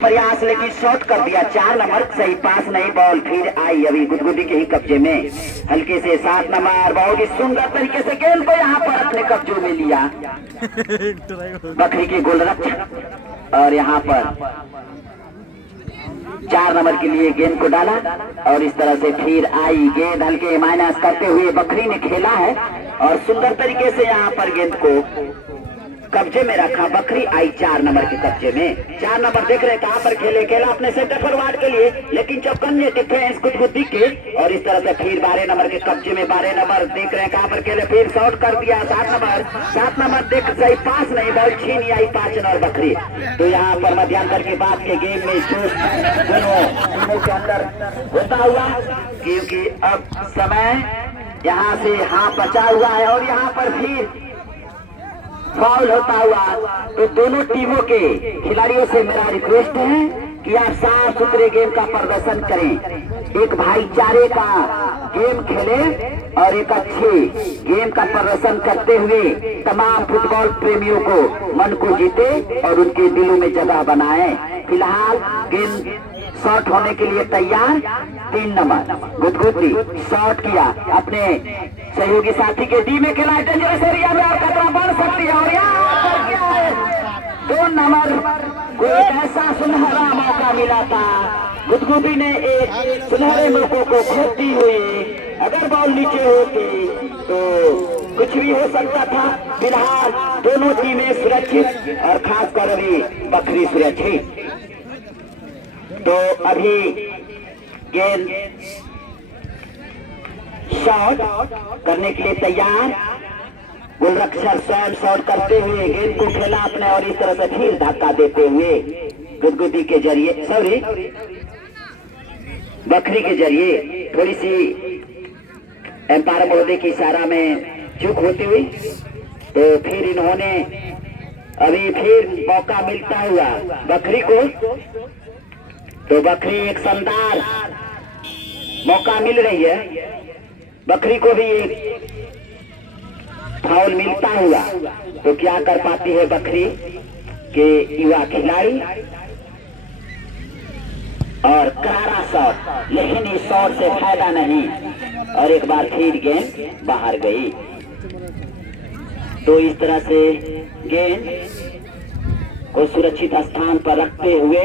प्रयास लेकिन शॉट कर दिया। 4 नंबर सही पास नहीं, बॉल फिर आई अभी गुदगुदी के ही कब्जे में। हल्के से 7 नंबर बहुत ही सुंदर तरीके से गेंद को यहाँ पर अपने कब्जों में लिया बकरी के गोलरक्षक, और यहाँ पर 4 नंबर के लिए गेंद को डाला और इस तरह से फिर आई गेंद हल्के माइनस करते हुए बकरी ने खेला है और सुंदर तरीके से यहाँ पर गेंद को कब्जे में रखा। बकरी आई 4 नंबर के कब्जे में। 4 नंबर देख रहे हैं कहां पर खेले, खेला अपने सेंटर फॉरवर्ड के लिए, लेकिन चौकन्ने डिफेंस गुदगुदी के और इस तरह से फिर 12 नंबर के कब्जे में। 12 नंबर देख रहे हैं कहां पर खेले, फिर शॉट कर दिया। 7 नंबर देख सही पास नहीं, बॉल छीनी आई 5 नंबर बकरी। तो यहाँ पर मध्यांतर के बाद के गेम में जोश दोनों के अंदर होता हुआ, क्योंकि अब समय यहाँ से बचा हुआ है और यहाँ पर फिर फाउल होता हुआ। तो दोनों टीमों के खिलाड़ियों से मेरा रिक्वेस्ट है कि आप साफ सुथरे गेम का प्रदर्शन करें, एक भाईचारे का गेम खेले और एक अच्छे गेम का प्रदर्शन करते हुए तमाम फुटबॉल प्रेमियों को मन को जीते और उनके दिलों में जगह बनाए। फिलहाल गेंद शॉट होने के लिए तैयार। 3 नंबर गुदगुदी शॉट किया, अपने सहयोगी साथी के डी में खेला, डेंजरस एरिया में और खतरा बढ़ सकती है। और यहाँ क्या है, 2 नंबर को एक ऐसा सुनहरा मौका मिला था। गुदगुदी ने एक सुनहरे मौके को खोती हुई, अगर बॉल नीचे होती तो कुछ भी हो सकता था। फिलहाल दोनों टीमें सुरक्षित और खासकर अभी बकरी सुरक्षित। तो अभी गेंद शॉट करने के लिए तैयार। गोलरक्षक स्वयं शॉट करते हुए गेंद को खेला अपने और इस तरह से फिर धक्का देते हुए गुदगुदी के जरिए, बकरी के जरिए थोड़ी सी एम्पायर महोदय की इशारा में चूक होती हुई, तो फिर इन्होंने अभी फिर मौका मिलता हुआ बकरी को। तो बकरी एक शानदार मौका मिल रही है, बकरी को भी एक फाउल मिलता हुआ। तो क्या कर पाती है बकरी के युवा खिलाड़ी, और करारा शॉट, लेकिन इस शॉट से फायदा नहीं और एक बार फिर गेंद बाहर गई। तो इस तरह से गेंद को सुरक्षित स्थान पर रखते हुए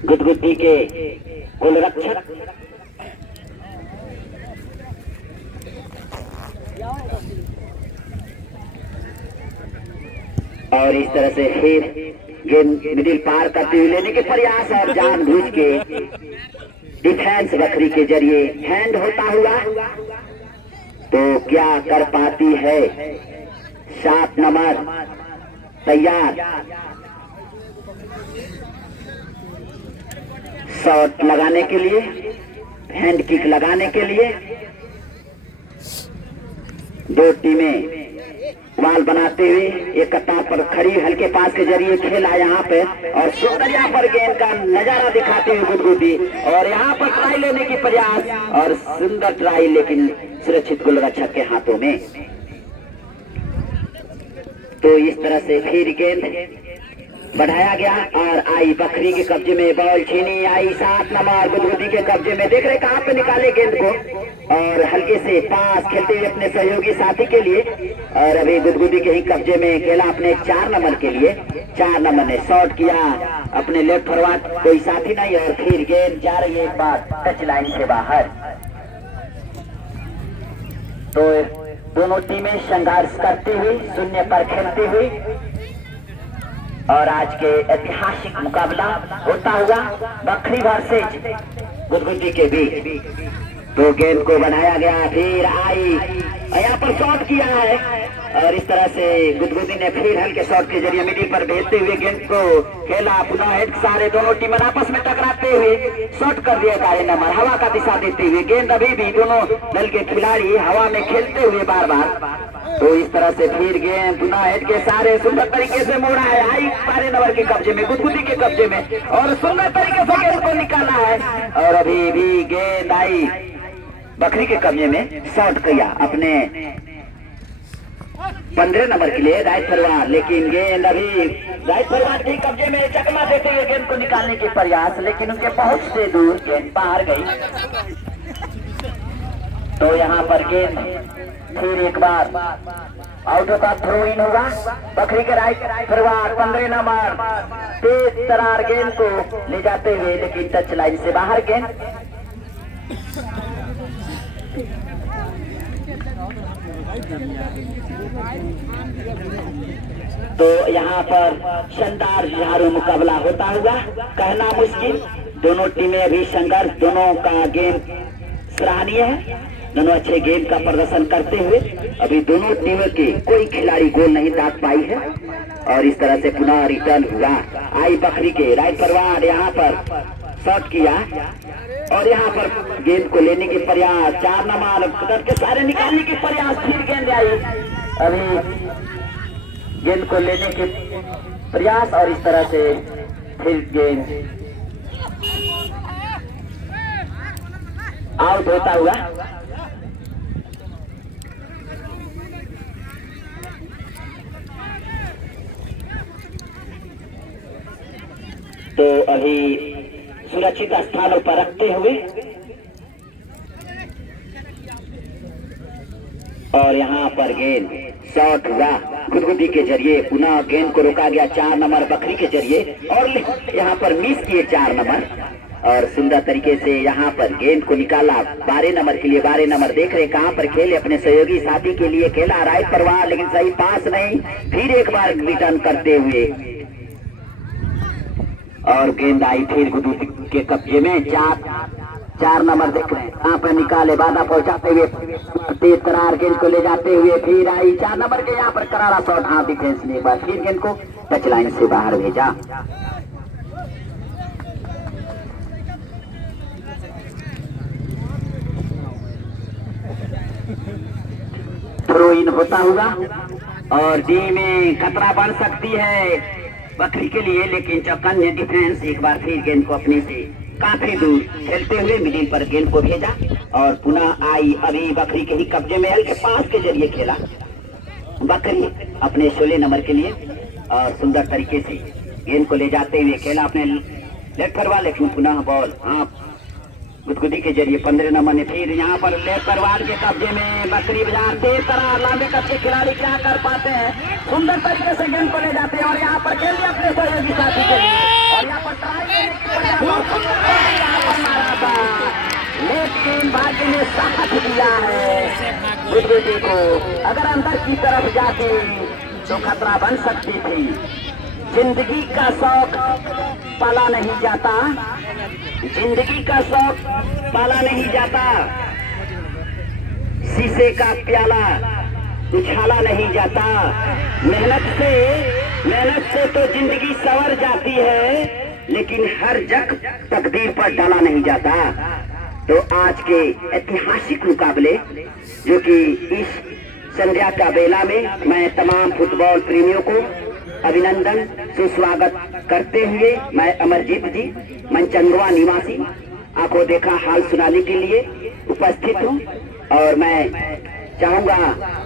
गुदगुदी के गोलरक्षक और इस तरह से फिर गेंद मिडिल पार करते हुए लेने के प्रयास और जानबूझ के डिफेंस बकरी के जरिए हैंड होता हुआ। तो क्या कर पाती है 7 नंबर तैयार, शॉट लगाने के लिए, हैंड किक लगाने के लिए। 2 टीमें बॉल बनाते हुए एक कतार पर खड़ी हल्के पास के जरिए खेला यहाँ पे और सुंदर यहाँ पर गेंद का नजारा दिखाते हुए गुदगुदी, और यहाँ पर ट्राई लेने की प्रयास और सुंदर ट्राई, लेकिन सुरक्षित गोलरक्षक के हाथों में। तो इस तरह से फिर गेंद बढ़ाया गया और आई बकरी के कब्जे में, बॉल छीनी आई 7 नंबर गुदगुदी के कब्जे में। देख रहे कहां पे निकाले गेंद को और हल्के से पास खेलते हुए अपने सहयोगी साथी के लिए, और अभी गुदगुदी के ही कब्जे में खेला अपने 4 नंबर के लिए। 4 नंबर ने शॉट किया अपने लेफ्ट फॉरवर्ड, कोई साथी नहीं, और फिर गेंद जा रही है एक बार टच लाइन से बाहर। तो दोनों टीमें संघर्ष करते हुए, शून्य पर खेलते हुए और आज के ऐतिहासिक मुकाबला होता हुआ बकरी वर्सेज गुदगुदी के बीच। तो गेंद को बनाया गया, फिर आई यहाँ पर शॉट किया है और इस तरह से गुदगुदी ने फिर हल्के शॉट के जरिए मिडिल पर भेजते हुए गेंद को खेला पुनः हेड। सारे दोनों टीमें आपस में टकराते हुए शॉट कर दिया 11 नंबर, हवा का दिशा देते हुए। गेंद अभी भी दोनों दल के खिलाड़ी हवा में खेलते हुए बार बार। तो इस तरह से फिर गेंद पुनः हेड के सारे सुंदर तरीके से मोड़ा है, आई 12 नंबर के कब्जे में, गुदगुदी के कब्जे में, और सुंदर तरीके से गेंद को निकाला है और अभी भी गेंद आई बकरी के कब्जे में। शॉट किया अपने 15 नंबर के लिए राइट फॉरवर्ड, लेकिन गेंद अभी राइट फॉरवर्ड के कब्जे में चकमा देते हुए गेंद को निकालने के प्रयास, लेकिन उनके पहुंच से दूर गेंद बाहर गई। तो यहाँ पर गेंद फिर एक बार आउट होगा, थ्रो इन होगा बकरी के राइट फॉरवर्ड 15 नंबर तेज तरार गेंद को ले जाते हुए, लेकिन टच लाइन से बाहर गेंद। तो यहाँ पर शानदार जुझारू मुकाबला होता हुआ कहना मुश्किल। दोनों टीमें अभी संघर्ष, दोनों का गेम सराहनीय है, दोनों अच्छे गेम का प्रदर्शन करते हुए अभी दोनों टीमों के कोई खिलाड़ी गोल नहीं दाग पाई है। और इस तरह से पुनः रिटर्न हुआ, आई बकरी के राइट फॉरवर्ड यहाँ पर शॉट किया और यहाँ पर गेंद को लेने के प्रयास, 4 नंबर के सारे निकालने के प्रयास, फिर गेंद आई, अभी गेंद को लेने के प्रयास और इस तरह से फिर गेंद आउट होता हुआ। तो अभी सुरक्षित स्थानों पर रखते हुए और यहाँ पर गेंद शॉट हुआ गुदगुदी के जरिए, पुनः गेंद को रोका गया 4 नंबर बकरी के जरिए और यहाँ पर मिस किए 4 नंबर और सुंदर तरीके से यहाँ पर गेंद को निकाला 12 नंबर के लिए। 12 नंबर देख रहे कहाँ पर खेले, अपने सहयोगी साथी के लिए खेला राइट परवाह, लेकिन सही पास नहीं, फिर एक बार रिटर्न करते हुए और गेंद आई फिर गुदगुदी के कब्जे में। 4 नंबर देख रहे हैं कहाँ पर निकाले, बाधा पहुंचाते हुए तेज तरार गेंद को ले जाते हुए फिर आई 4 नंबर के यहाँ पर करारा शॉट, हाँ डिफेंस ने एक बार फिर गेंद को टच लाइन से बाहर भेजा। थ्रो इन होता हुआ और डी में खतरा बन सकती है बकरी के लिए, लेकिन चौकन ने डिफेंस एक बार फिर गेंद को अपने से काफी दूर खेलते हुए मिडिल पर गेंद को भेजा और पुनः आई, अभी बकरी के ही कब्जे में हल्के पास के जरिए खेला बकरी अपने 16 नंबर के लिए और सुंदर तरीके से गेंद को ले जाते हुए खेला अपने लेफ्ट फॉरवर्ड, लेकिन पुनः बॉल हाँ गुदगुदी के जरिए 15 नंबर ने फिर यहाँ पर लेफ्ट फॉरवर्ड के कब्जे में बकरी बाजार तेज तरह लांबे कद के खिलाड़ी क्या कर पाते हैं, सुंदर तरीके से गेंद को ले जाते हैं और यहाँ पर खेल अपने सहयोगी साथी के लिए और यहाँ पर मारा था, लेकिन भाग्य ने साथ दिया है गुदगुदी को। अगर अंदर की तरफ जाती तो खतरा बन सकती थी। जिंदगी का शौक पाला नहीं जाता, जिंदगी का शौक पाला नहीं जाता, शीशे का प्याला उछाला नहीं जाता, मेहनत से तो जिंदगी संवर जाती है, लेकिन हर जग तकदीर पर डाला नहीं जाता। तो आज के ऐतिहासिक मुकाबले जो कि इस संध्या का बेला में मैं तमाम फुटबॉल प्रेमियों को अभिनंदन सुस्वागत करते हुए मैं अमरजीत जी मनचंदवा निवासी आपको देखा हाल सुनाने के लिए उपस्थित हूं और मैं चाहूंगा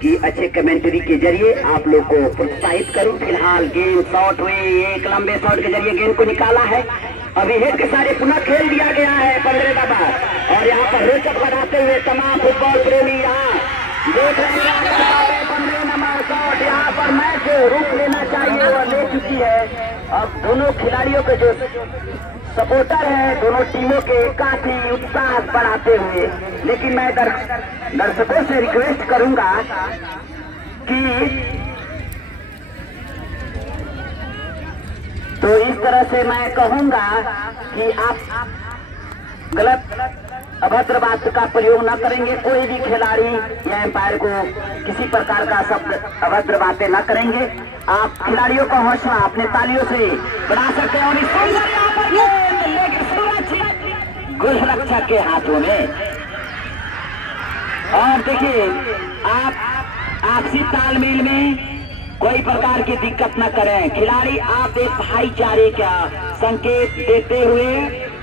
कि अच्छे कमेंट्री के जरिए आप लोग को प्रोत्साहित करूं। फिलहाल गेंद शॉट हुए, एक लंबे शॉट के जरिए गेंद को निकाला है, अभी हेड के सारे पुनः खेल दिया गया है 15 नंबर और यहाँ पर रोचक बनाते हुए तमाम फुटबॉल प्रेमी यहाँ देख रहे हैं 15 नंबर शॉट यहाँ पर मैच रुक लेना चाहिए और ले चुकी है। अब दोनों खिलाड़ियों के जो सपोर्टर है दोनों टीमों के काफी उत्साह बढ़ाते हुए, लेकिन मैं दर्शकों से रिक्वेस्ट करूंगा कि तो इस तरह से मैं कहूंगा कि आप गलत अभद्र बात का प्रयोग न करेंगे, कोई भी खिलाड़ी या एम्पायर को किसी प्रकार का शब्द अभद्र बातें न करेंगे। आप खिलाड़ियों का हौसला अपने तालियों से बढ़ा सकते हैं और इस गोल रक्षक के हाथों में। और देखिए आप आपसी तालमेल में कोई प्रकार की दिक्कत न करें, खिलाड़ी आप एक भाईचारे का संकेत देते हुए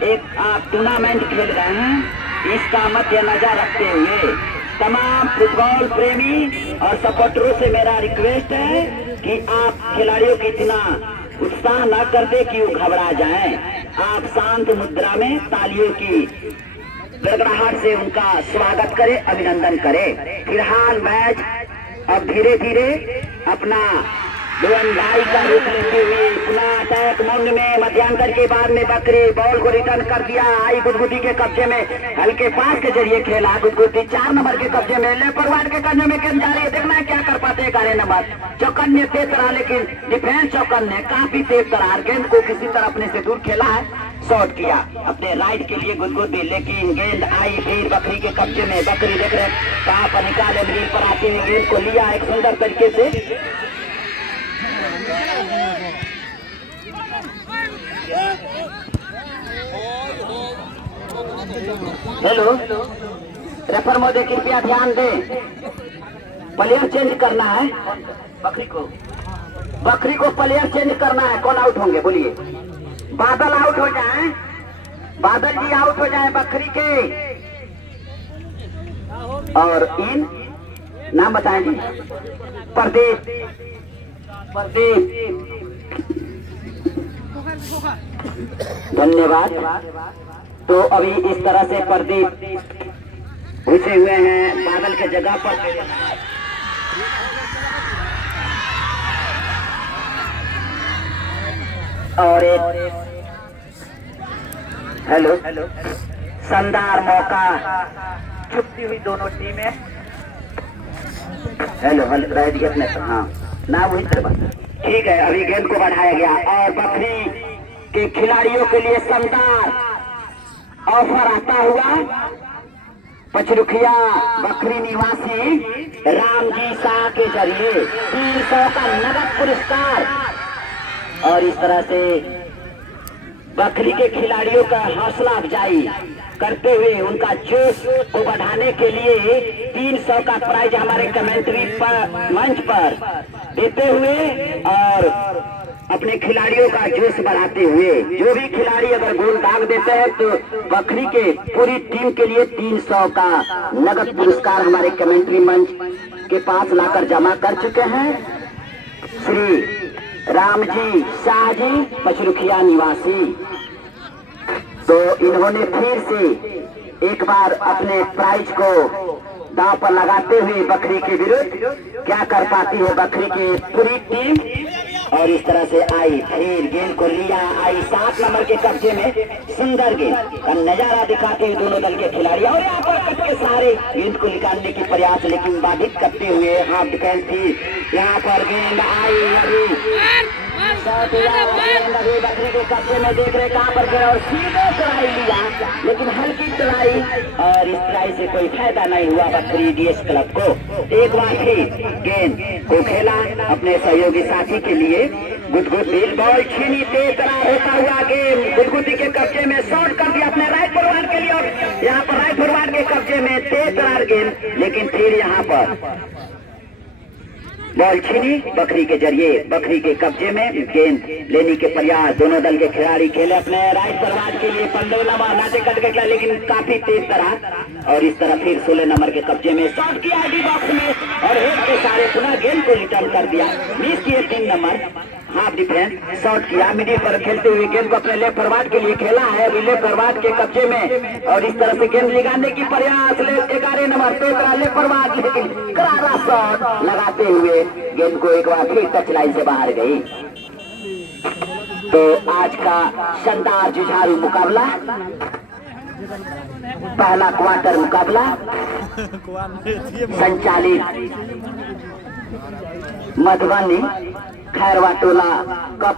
एक आप टूर्नामेंट खेल रहे हैं, इसका मद्देनजर रखते हुए तमाम फुटबॉल प्रेमी और सपोर्टरों से मेरा रिक्वेस्ट है कि आप खिलाड़ियों की इतना उत्साह न कर दे कि वो घबरा जाएं। आप शांत मुद्रा में तालियों की गड़गड़ाहट से उनका स्वागत करें, अभिनंदन करें। फिलहाल मैच अब धीरे धीरे अपना लड़ाई का रूप लेते हुए पुनः अटैक मोड में मध्यांतर के बाद में बकरी बॉल को रिटर्न कर दिया। आई गुदगुदी के कब्जे में हल्के पास के जरिए खेला। गुदगुदी 4 नंबर के कब्जे में, लेपरवाड के कब्जे में गेंद जा रही है। देखना है क्या कर पाते हैं 11 नंबर। चौकन्ने तेज तरह, लेकिन डिफेंस चौकन्ने काफी तेज तरह गेंद को किसी तरह अपने से दूर खेला है, शॉट किया अपने राइट के लिए गुदगुदी, लेकिन गेंद आई फिर बकरी के कब्जे में। बकरी देख रहे कहां पर निकाले, मिडिल पर आते हुए गेंद को लिया एक सुंदर तरीके से। हेलो रेफर मोदी कृपया ध्यान दें, प्लेयर चेंज करना है। बकरी को प्लेयर चेंज करना है। कौन आउट होंगे बोलिए? बादल आउट हो जाए, बादल जी आउट हो जाए बकरी के। और इन नाम बताएं जी। प्रदीप, धन्यवाद। तो अभी इस तरह से प्रदीप घुसे हुए हैं बादल के जगह पर। और एक हेलो शानदार मौका, छुपती हुई दोनों टीमें। हेलो राइट गेट में, हाँ ना वही तरफ। ठीक है, अभी गेंद को बढ़ाया गया और बकरी के खिलाड़ियों के लिए शानदार ऑफर आता हुआ। पचरुखिया बकरी निवासी रामजी शाह के जरिए 300 का नगद पुरस्कार। और इस तरह से बकरी के खिलाड़ियों का हौसला अफजाई करते हुए उनका जोश को बढ़ाने के लिए 300 का प्राइज हमारे कमेंट्री पर मंच पर देते हुए और अपने खिलाड़ियों का जोश बढ़ाते हुए, जो भी खिलाड़ी अगर गोल दाग देते हैं तो बकरी के पूरी टीम के लिए 300 का नगद पुरस्कार हमारे कमेंट्री मंच के पास लाकर जमा कर चुके हैं श्री रामजी शाह जी, पचरुखिया निवासी। तो इन्होंने फिर से एक बार अपने प्राइज को दांव पर लगाते हुए बकरी के विरुद्ध क्या कर पाती है बकरी की पूरी टीम। और इस तरह से आई फिर गेंद को लिया, आई 7 नंबर के कब्जे में। सुंदर गेंद का नजारा दिखाते हुए दोनों दल के खिलाड़ी और यहाँ पर कट के सारे गेंद को निकालने की प्रयास, लेकिन बाधित करते हुए हाफ डिफेंस थी। यहाँ पर गेंद आई, अभी बकरी के कब्जे में देख रहे कहाँ पर गए और सीधे चढ़ाई लिया, लेकिन हल्की चढ़ाई और इस चढ़ाई से कोई फायदा नहीं हुआ बकरी डीएस क्लब को। एक बार फिर गेंद को खेला अपने सहयोगी साथी के लिए। गुदगुदी बॉल छीनी, तेज तरह होता हुआ गेंद गुदगुदी के कब्जे में, शॉट कर दिया अपने राइट फॉरवर्ड के लिए। और यहाँ पर राइट फॉरवर्ड के कब्जे में तेज तरह गेंद, लेकिन फिर यहाँ पर बॉल छीनी बकरी के जरिए। बकरी के कब्जे में गेंद लेने के प्रयास दोनों दल के खिलाड़ी खेले अपने राइट फॉरवर्ड के लिए। 15 नंबर नाटे कट के, लेकिन काफी तेज तरह और इस तरह फिर 16 नंबर के कब्जे में शॉट किया डी बॉक्स में और हेड के सारे पुनः गेंद को रिटर्न कर दिया। मिस किए 3 नंबर, हाफ डिफेंस शॉट किया मिडिल पर खेलते हुए गेंद को अपने लेफ्ट फॉरवर्ड के लिए खेला है। अभी लेफ्ट फॉरवर्ड के कब्जे में और इस तरह से गेंद निकालने की प्रयास। 11 नंबर तेज लेफ्ट फॉरवर्ड, लेकिन करारा शॉट लगाते हुए गेंद को एक बार फिर टच लाइन से बाहर गई। तो आज का शानदार जुझारू मुकाबला, पहला क्वार्टर मुकाबला संचालित मधुबनी खैरवाटोला कप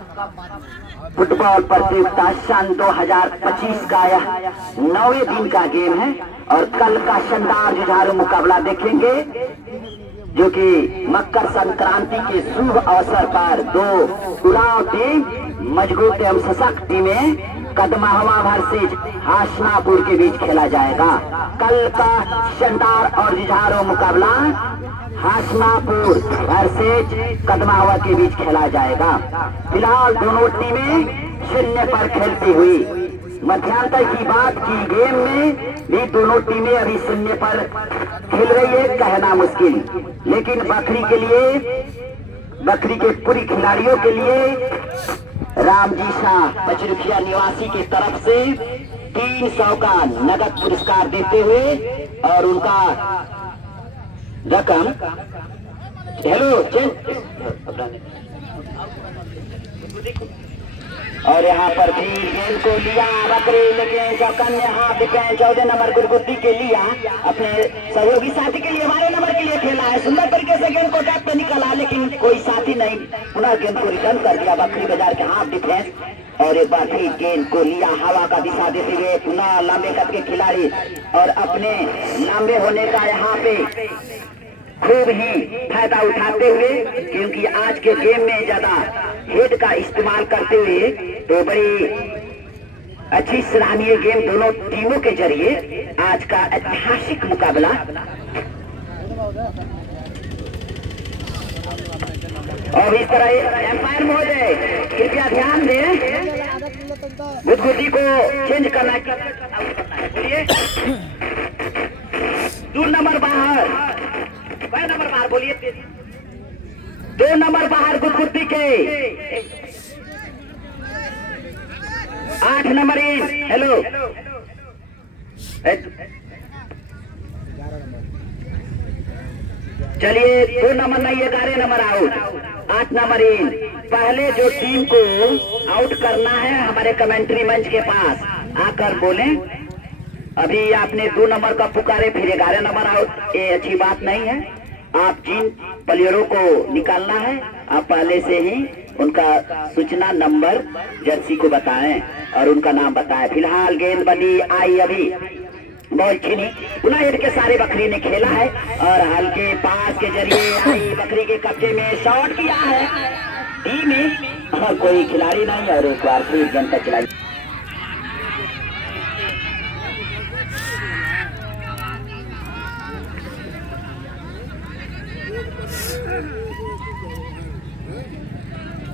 फुटबॉल प्रतियोगिता सन 2025 का यह 9वें दिन का गेम है। और कल का शानदार जुझारू मुकाबला देखेंगे जो कि मकर संक्रांति के शुभ अवसर पर दो उड़ाव टीम, मजबूत एवं सशक्त टीमें कदमाहवा वर्सेज हासनापुर के बीच खेला जाएगा। कल का शानदार और जुझारू मुकाबला हासनापुर वर्सेज कदमाहवा के बीच खेला जाएगा। फिलहाल दोनों टीमें शून्य पर खेलती हुई मध्यांतर की बात की गेम में भी दोनों टीमें अभी शून्य पर खेल रही है, कहना मुश्किल। लेकिन बकरी के लिए, बकरी के पूरी खिलाड़ियों के लिए रामजी शाह पचरुखिया निवासी की तरफ से 300 का नगद पुरस्कार देते हुए और उनका रकम हेलो और यहाँ पर भी गेंद को लिया बकरी, लेकिन चौकन ने हाथ दिखाए 14 नंबर गुरगुद्दी के लिया अपने सहयोगी साथी के लिए 12 नंबर के लिए खेला है। सुंदर तरीके से गेंद को टैप पे निकाला, लेकिन कोई साथी नहीं, पुनः गेंद को रिटर्न कर दिया बकरी बाजार के हाथ डिफेंस और एक बार फिर गेंद को लिया हवा का दिशा देते हुए पुनः लंबे कद के खिलाड़ी और अपने लंबे होने का यहाँ पे खूब ही फायदा उठाते हुए, क्योंकि आज के गेम में ज्यादा हेड का इस्तेमाल करते हुए तो बड़ी अच्छी सराहनीय गेम दोनों टीमों के जरिए आज का ऐतिहासिक मुकाबला। और इस तरह एम्पायर महोदय कृपया ध्यान दें, गुदगुदी को चेंज करना बोलिए। 2 नंबर बाहर, 5 नंबर बाहर बोलिए। 2 नंबर बाहर गुदगुदी के, 8 नंबर इन। हेलो चलिए 2 नंबर नहीं 11 नंबर आउट, 8 नंबर इन। पहले जो टीम को आउट करना है हमारे कमेंट्री मंच के पास आकर बोले। अभी आपने 2 नंबर का पुकारे फिर 11 नंबर आउट, ये अच्छी बात नहीं है। आप जिन प्लेयरों को निकालना है आप पहले से ही उनका सूचना नंबर जर्सी को बताएं और उनका नाम बताएं। फिलहाल गेंदबाजी आई, अभी बॉल छीनी, पुनः हेड के सारे बकरी ने खेला है और हल्के पास के जरिए आई बकरी के कब्जे में शॉट किया है टी में और कोई खिलाड़ी नहीं और एक बार फिर गेंद पर चलाई।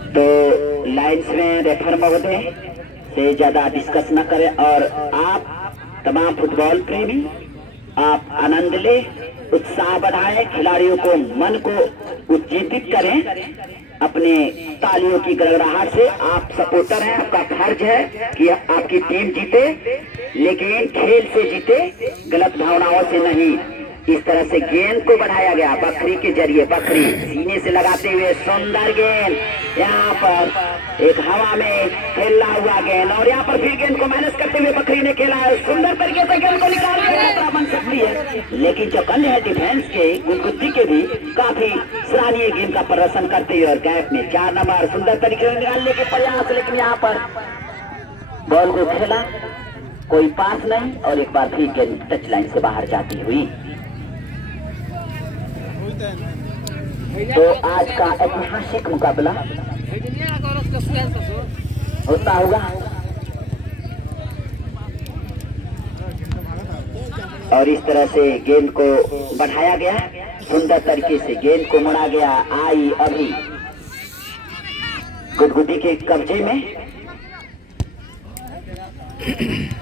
तो लाइन्स में रेफर महोदय से ज्यादा डिस्कस न करें और आप तमाम फुटबॉल प्रेमी आप आनंद ले, उत्साह बढ़ाएं, खिलाड़ियों को मन को उत्तेजित करें अपने तालियों की गड़गड़ाहट से। आप सपोर्टर हैं, आपका फर्ज है कि आपकी टीम जीते, लेकिन खेल से जीते, गलत भावनाओं से नहीं। इस तरह से गेंद को बढ़ाया गया बकरी के जरिए, बकरी सीने से लगाते हुए सुंदर गेंद, यहाँ पर एक हवा में खेला हुआ गेंद और यहाँ पर फिर गेंद को मैनेज करते हुए बकरी ने खेला है। सुंदर तरीके से गेंद को निकाल के बन सकती है, लेकिन जो कल है डिफेंस के गुदगुदी के भी काफी सराहनीय गेंद का प्रदर्शन करते हुए और गैप में 4 नंबर सुंदर तरीके से निकालने के प्रयास, लेकिन यहाँ पर बॉल को खेला, कोई पास नहीं और एक बार फिर गेंद टच लाइन से बाहर जाती हुई। तो आज का ऐतिहासिक मुकाबला होता होगा और इस तरह से गेंद को बढ़ाया गया, सुंदर तरीके से गेंद को मोड़ा गया। आई अभी गुदगुदी के कब्जे में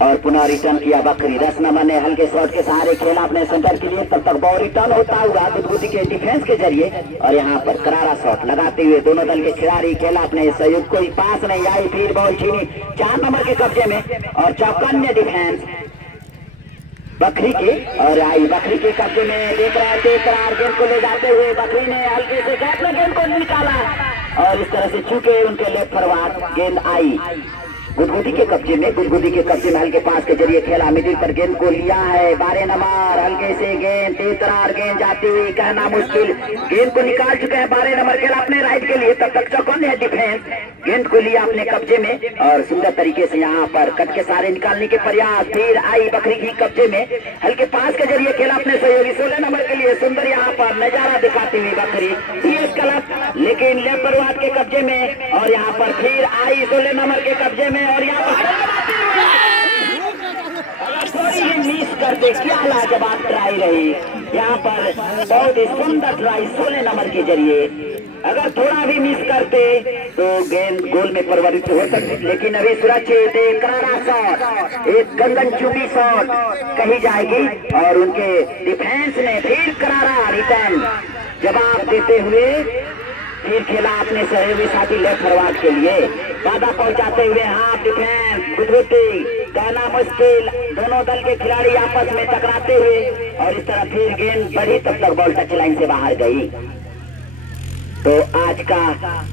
और पुनः रिटर्न किया बकरी। 10 नंबर ने हल्के शॉट के सहारे खेला अपने सेंटर के लिए, तब तक बॉल रिटर्न होता हुआ गुदगुदी के डिफेंस के जरिए और यहाँ पर करारा शॉट लगाते हुए दोनों दल के खिलाड़ी खेला अपने सहयोग, कोई पास नहीं आई, फिर बॉल छीनी 4 नंबर के कब्जे में और चौकन्ने डिफेंस बकरी के और आई बकरी के कब्जे में। देख रहा है बेकरार गेंद को ले जाते हुए बकरी ने हल्के से गैप में गेंद को निकाला और इस तरह से चूके उनके लेफ्ट फॉरवर्ड गेंद आई गुदगुदी के कब्जे में। गुदगुदी के कब्जे में हल्के पास के जरिए खेला, मिडिल पर गेंद को लिया है 12 नंबर, हल्के से गेंद तेज गेंद जाती हुई, कहना मुश्किल, गेंद को निकाल चुके हैं 12 नंबर खेला अपने राइट के लिए, तब तक चौकन्ने है डिफेंस, गेंद को लिया अपने कब्जे में और सुंदर तरीके से यहाँ पर कट के सारे निकालने के प्रयास। फिर आई बकरी की कब्जे में, हल्के पास के जरिए खेला अपने सहयोगी 16 नंबर के लिए, सुंदर यहाँ पर नजारा दिखाती हुई बकरी लेकिन लेफ्ट फॉरवर्ड के कब्जे में और यहाँ पर फिर आई 16 नंबर के कब्जे में और यहाँ पर मिस करते, क्या लाजवाब ट्राई रही यहाँ पर, बहुत ही सुंदर ट्राई 16 नंबर के जरिए अगर थोड़ा भी मिस करते तो गेंद गोल में परिवर्तित हो सकती, लेकिन अभी सुरक्षित एक करारा शॉट, एक गगनचुंबी शॉट कही जाएगी और उनके डिफेंस ने फिर करारा रिटर्न जवाब देते हुए फिर खेला अपने सहयोगी साथी लेफ्ट फॉरवर्ड के लिए बाधा पहुंचाते हुए हाफ डिफेंस गुदगुदी कहना मुश्किल, दोनों दल के खिलाड़ी आपस में टकराते हुए और इस तरह फिर गेंद बढ़ी, तब तक बॉल टच लाइन से बाहर गई। तो आज का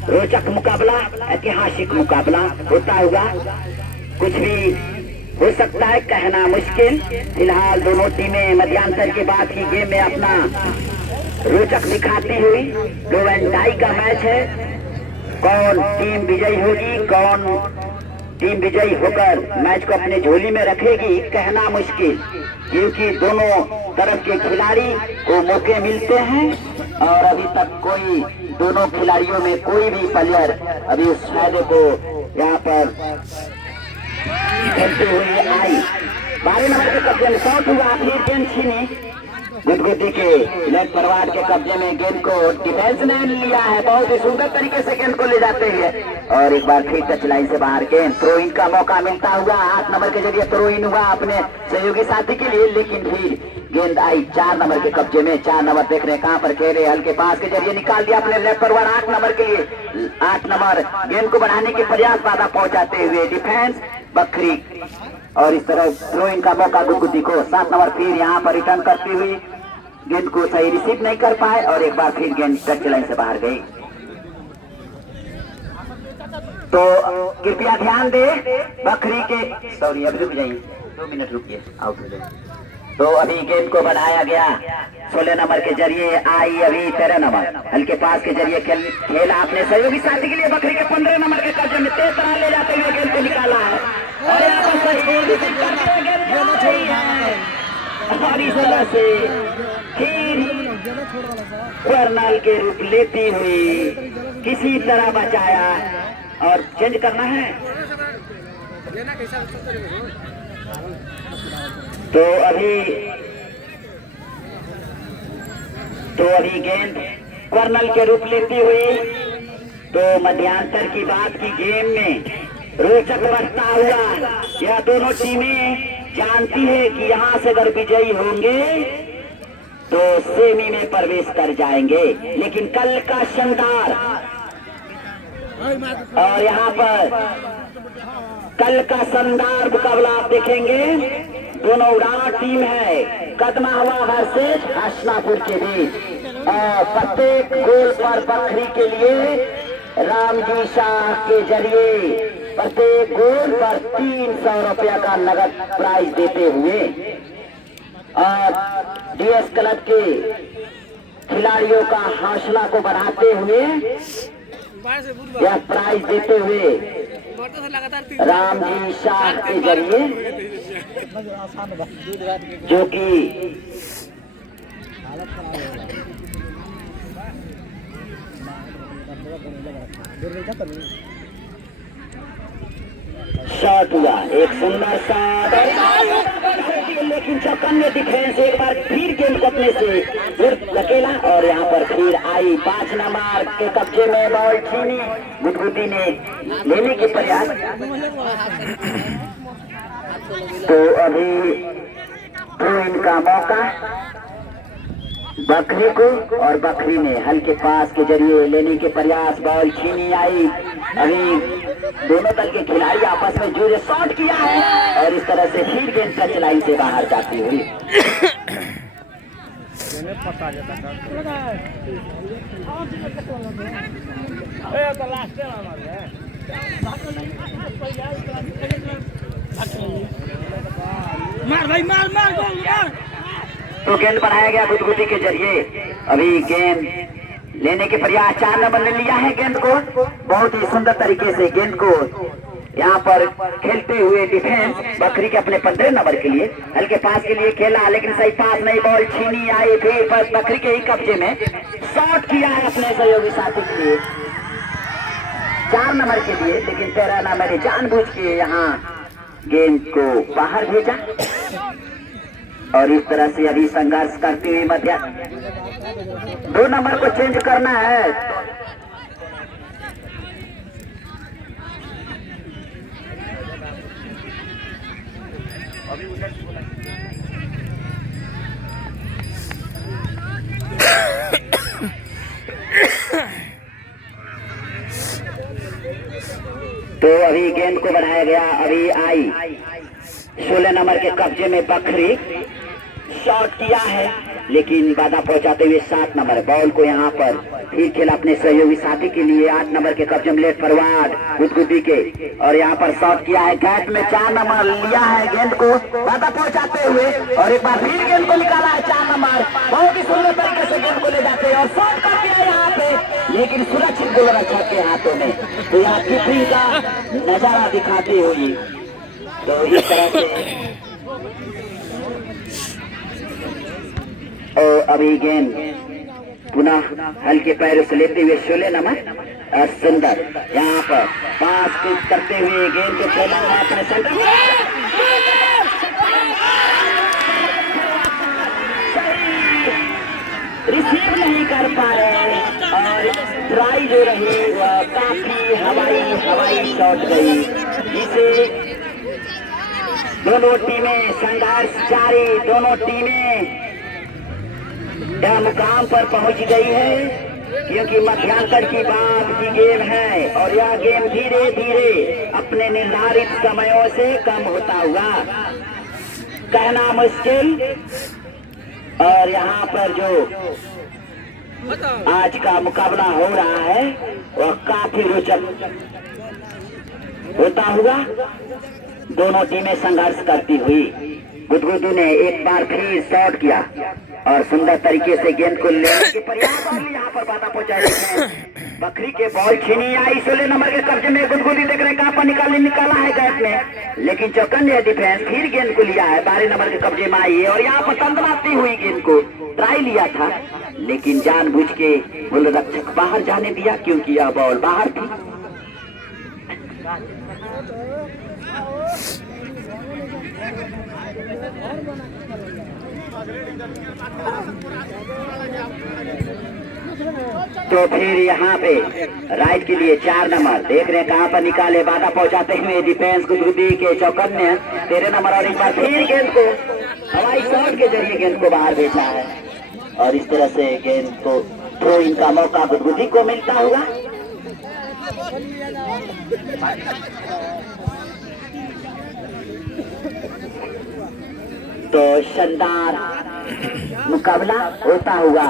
रोचक मुकाबला, ऐतिहासिक मुकाबला होता होगा, कुछ भी हो सकता है, कहना मुश्किल। फिलहाल दोनों टीमें मध्यांतर के बाद की गेम में अपना रोचक दिखाती हुई डू एंड डाई का मैच है। कौन टीम विजयी होगी, कौन टीम विजयी होकर मैच को अपने झोली में रखेगी, कहना मुश्किल, क्योंकि दोनों तरफ के खिलाड़ी को मौके मिलते हैं और अभी तक कोई दोनों खिलाड़ियों में कोई भी प्लेयर अभी उस फायदे को यहाँ पर खेलते हुए आई। 12 नंबर के कब्जे में शॉट हुआ, फिर गेंद छीनी गुदगुदी के लेफ्ट फॉरवर्ड के कब्जे में गेंद को डिफेंस ने लिया है, बहुत ही सुंदर तरीके से गेंद को ले जाते हैं और एक बार फिर टच लाइन से बाहर गेंद थ्रो इन का मौका मिलता हुआ 8 नंबर के जरिए थ्रो इन हुआ अपने सहयोगी साथी के लिए, लेकिन फिर गेंद आई 4 नंबर के कब्जे में। 4 नंबर देख रहे कहां पर खेल रहे, हल्के पास के जरिए निकाल दिया अपने लेफ्ट फॉरवर्ड 8 नंबर के लिए। 8 नंबर गेंद को बढ़ाने के प्रयास बाधा पहुंचाते हुए डिफेंस बकरी और इस तरह थ्रो इन का मौका गुदगुदी को। 7 नंबर फिर यहाँ पर रिटर्न करती हुई गेंद को सही रिसीव नहीं कर पाए और एक बार फिर गेंद टच लाइन से बाहर गई। तो कृपया ध्यान दे बकरी के, सॉरी अभी रुक जाइए, 2 मिनट रुकिए, आउट हो जाइए। तो अभी गेंद को बढ़ाया गया 16 नंबर के जरिए आई, अभी 13 नंबर हल्के पास के जरिए खेला अपने सहयोगी साथी के लिए। बकरी के 15 नंबर के कब्जे में तेज तरह ले जाते हुए गेंद को निकाला है और यहाँ पर और इस तरह से फिर कर्नल के रूप लेती हुई किसी तरह बचाया और चेंज करना है। तो अभी गेंद कर्नल के रूप लेती हुई तो मध्यांतर की बात की गेम में रोचक बढ़ता हुआ यह दोनों टीमें जानती है कि यहाँ से अगर विजयी होंगे तो सेमी में प्रवेश कर जाएंगे, लेकिन कल का शानदार और यहाँ पर कल का शानदार मुकाबला आप देखेंगे। दोनों उड़ान टीम है, कदमा हवा वर्सेस हसनापुर के बीच और प्रत्येक गोल पर बकरी के लिए रामजी शाह के जरिए प्रत्येक गोल पर 300 रुपया का नगद प्राइज देते हुए और डीएस क्लब के खिलाड़ियों का हौसला को बढ़ाते हुए यह प्राइज देते हुए रामजी शाह के जरिए, जो कि शॉट हुआ, एक सुंदर शॉट लेकिन चौकन्ने डिफेंस एक बार फिर गेंद को अपने से दूर धकेला और यहाँ पर फिर आई 5 नंबर के कब्जे में बॉल छीनी गुदगुदी ने लेने के प्रयास। तो अभी थ्रो इन का मौका बकरी को और बकरी ने हल्के पास के जरिए लेने के प्रयास, बॉल छीनी आई। अभी दोनों दल के खिलाड़ी आपस में जुड़े शॉट किया है और इस तरह से फिर गेंद टच लाइन से बाहर जाती हुई मार भाई मार मार गोल मार। तो गेंद बढ़ाया गया गुदगुदी के जरिए। अभी गेंद लेने के प्रयास 4 नंबर ने लिया है गेंद को, बहुत ही सुंदर तरीके से गेंद को यहाँ पर खेलते हुए डिफेंस बकरी के अपने 15 नंबर के लिए हल्के पास के लिए खेला, लेकिन सही पास नहीं, बॉल छीनी आई फिर पर बकरी के ही कब्जे में शॉट किया है अपने सहयोगी साथी के लिए 4 नंबर के लिए, लेकिन 13 नंबर ने जानबूझ के यहाँ गेंद को बाहर भेजा और इस तरह से अभी संघर्ष करते हुए मध्य 2 नंबर को चेंज करना है तो अभी गेंद को बढ़ाया गया, अभी आई 16 नंबर के कब्जे में बखरी, शॉट किया है लेकिन बाधा पहुंचाते हुए 7 नंबर बॉल को यहाँ पर फिर खेला अपने सहयोगी साथी के लिए। 8 नंबर के कब्जे में लेट फॉरवर्ड गुदगुदी के, और यहाँ पर शॉट किया है, गैप में 4 नंबर लिया है गेंद को बाधा पहुंचाते हुए, और एक बार फिर गेंद को निकाला है 4 नंबर, बहुत ही सुंदर तरीके से गेंद को ले जाते हैं और शॉट करते हैं यहाँ पे, लेकिन सुरक्षित गोलरक्षक के हाथों में। तो यहाँ कीपिंग का नजारा दिखाते हुए तो इस तरह से और अभी गेंद पुनः हल्के पैरों से लेते हुए 16 नंबर सुंदर यहाँ पर पास करते हुए गेंद को खेला है अपने सेंटर रिसीव नहीं कर पा रहे, और ट्राई जो रही वह काफी हवाई शॉट गई, जिसे दोनों टीमें संघर्ष जारी, दोनों टीमें यह मुकाम पर पहुंच गई है, क्योंकि मध्यांतर की बात की गेम है और यह गेम धीरे धीरे अपने निर्धारित समयों से कम होता हुआ कहना मुश्किल। और यहाँ पर जो आज का मुकाबला हो रहा है वह काफी रोचक होता हुआ दोनों टीमें संघर्ष करती हुई। गुदगुदू ने एक बार फिर शॉट किया और सुंदर तरीके से गेंद को लेने के प्रयास, और यहाँ पर बाधा पहुंचाई बकरी के बॉल छीनी आई 16 नंबर के कब्जे में। गुदगुदी देख रहे कहां पर निकाला है गैप में, लेकिन चौकन्ने डिफेंस फिर गेंद को लिया है, 12 नंबर के कब्जे में आई है और यहाँ पर तंदलाती हुई गेंद को ट्राई लिया था, लेकिन जानबूझ के गोलरक्षक बाहर जाने दिया क्योंकि यह बॉल बाहर थी। तो फिर यहाँ पे राइट के लिए 4 नंबर देख रहे हैं कहां पर निकाले, बाधा पहुंचाते हुए डिफेंस गुदगुदी के चौकन्ने 13 नंबर, और एक बार फिर गेंद को हवाई शॉट के जरिए गेंद को बाहर भेजा है, और इस तरह से गेंद को थ्रो इन का मौका गुदगुदी को मिलता हुआ। तो शानदार मुकाबला होता हुआ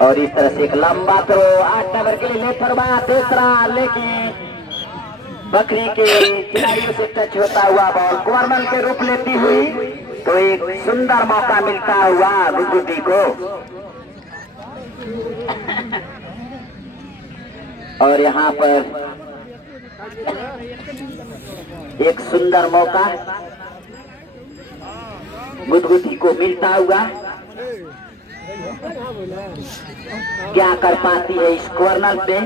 और इस तरह से एक लंबा थ्रो 8 नंबर के लिए लेफरवा दूसरा, लेकिन बकरी के खिलाड़ियों से टच होता हुआ बॉल कॉर्नर के रूप लेती हुई, तो एक सुंदर मौका मिलता हुआ गुदगुदी को। और यहाँ पर एक सुंदर मौका गुदगुदी को मिलता हुआ, क्या कर पाती है इस कॉर्नर पे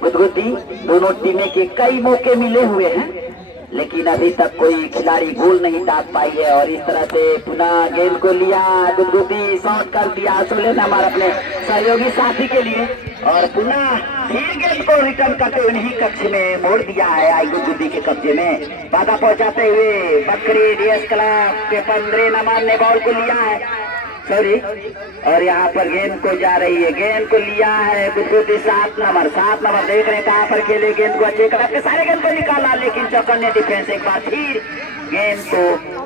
गुदगुदी। दोनों टीमें के कई मौके मिले हुए हैं, लेकिन अभी तक कोई खिलाड़ी गोल नहीं दाग पाई है, और इस तरह से पुनः गेंद को लिया गुदगुदी, शॉट कर दिया 16 नंबर अपने सहयोगी साथी के लिए, और पुनः फिर गेंद को रिटर्न करते हुए उन्हीं कक्ष में मोड़ दिया है आई गुदगुदी के कब्जे में, बाधा पहुंचाते हुए बकरी डीएस क्लब के 15 नंबर ने बॉल को लिया है, सॉरी, और यहाँ पर गेंद को जा रही है, गेंद को लिया है गुदगुदी 7 नंबर देख रहे कहां पर खेले, गेंद को अच्छे करके सारे गेंद को निकाला, लेकिन चौकन्ने डिफेंस एक बार फिर गेंद को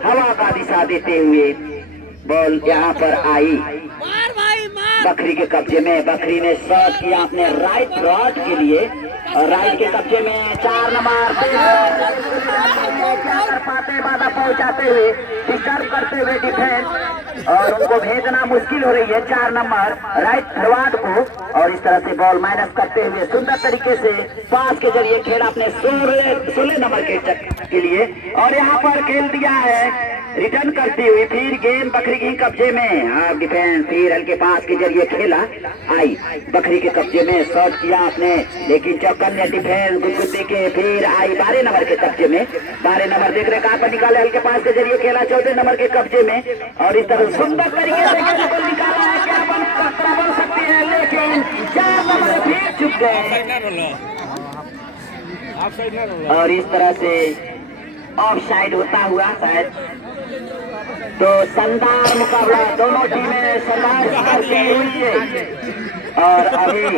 हवा का दिशा देते हुए बॉल यहाँ पर आई बकरी के कब्जे में। बकरी ने शॉट किया अपने राइट रॉड के लिए, और राइट के कब्जे में 4 नंबर कर पाते, बाधा पहुंचाते हुए डिस्टर्ब करते हुए डिफेंस, और उनको भेजना मुश्किल हो रही है 4 नंबर राइट फॉरवर्ड को, और इस तरह से बॉल माइनस करते हुए सुंदर तरीके से पास के जरिए खेला अपने 16 नंबर के लिए, और यहाँ पर खेल दिया है रिटर्न करती हुई फिर गेंद बकरी के कब्जे में। हाफ डिफेंस फिर हल्के पास के जरिए खेला आई बकरी के कब्जे में, शॉट किया आपने, लेकिन चौकन्ने डिफेंस गुदगुदी के फिर आई 12 नंबर के कब्जे में। 12 नंबर देख रहे कहां पर निकाले, हल्के पास के जरिए खेला 14 नंबर के कब्जे में, और इस तरह सुंदर तरीके से निकाला है, क्या बन सकती है, लेकिन 4 नंबर चुक गए और इस तरह से ऑफ साइड होता हुआ शायद। तो शानदार मुकाबला, दोनों टीमें शानदार करती हुई है और अभी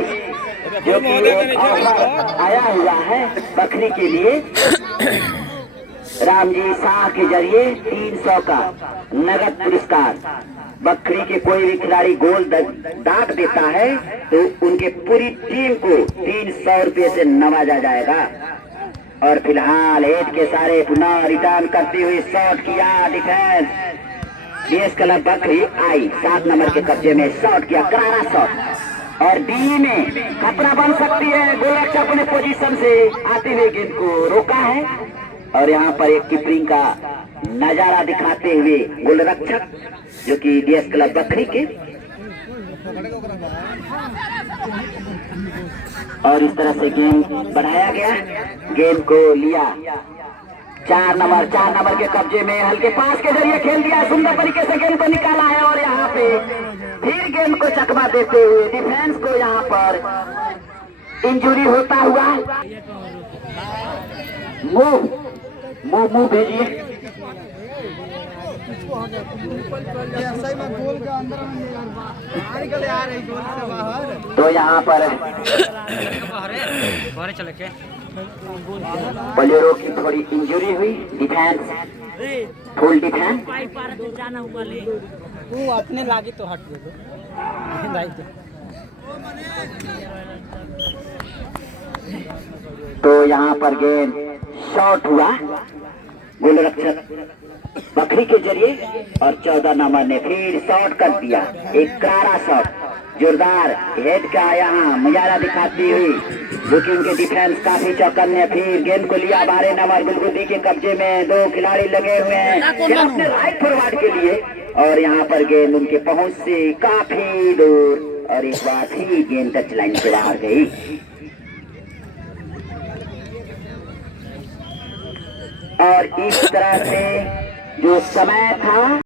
जो कि एक ऑफर आया हुआ है बकरी के लिए रामजी शाह के जरिए 300 का नगद पुरस्कार। बकरी के कोई भी खिलाड़ी गोल दाग देता है तो उनके पूरी टीम को 300 रुपये से नवाजा जाएगा। और फिलहाल एज के सारे पुनः रिटर्न करते हुए शॉट किया डिफेंस। डीएस क्लब बकरी आई 7 नंबर के कब्जे में शॉट किया, करारा शॉट और डी में खतरा बन सकती है। गोलरक्षक अपने पोजीशन से आते हुए गेंद को रोका है और यहाँ पर एक कीपिंग का नजारा दिखाते हुए गोलरक्षक जो कि डीएस क्लब बकरी के, और इस तरह से गेंद बढ़ाया गया, गेंद को लिया 4 नंबर के कब्जे में हल्के पास के जरिए खेल दिया, सुंदर तरीके से गेंद को निकाला है और यहाँ पे फिर गेंद को चकमा देते हुए डिफेंस को यहाँ पर इंजरी होता हुआ। मुंह भेजिए। तो यहाँ पर बोलेरो की थोड़ी इंजरी हुई, डिफेंस फुल डिफेंस। वो अपने लागी तो हट दे तो यहाँ पर गेंद शॉट हुआ गोलरक्षक बकरी के जरिए और 14 नंबर ने फिर शॉट कर दिया, एक करारा शॉट जोरदार हेड का यहाँ मुजारा दिखाती हुई, जो कि उनके डिफेंस काफी चौकन्ने। फिर गेंद को लिया 12 नंबर गुलगुदी के कब्जे में, 2 खिलाड़ी लगे हुए हैं अपने राइट फॉरवर्ड के लिए और यहाँ पर गेंद उनके पहुंच से काफी दूर और एक बार ही गेंद टच लाइन से बाहर गई। और इस तरह से जो समय था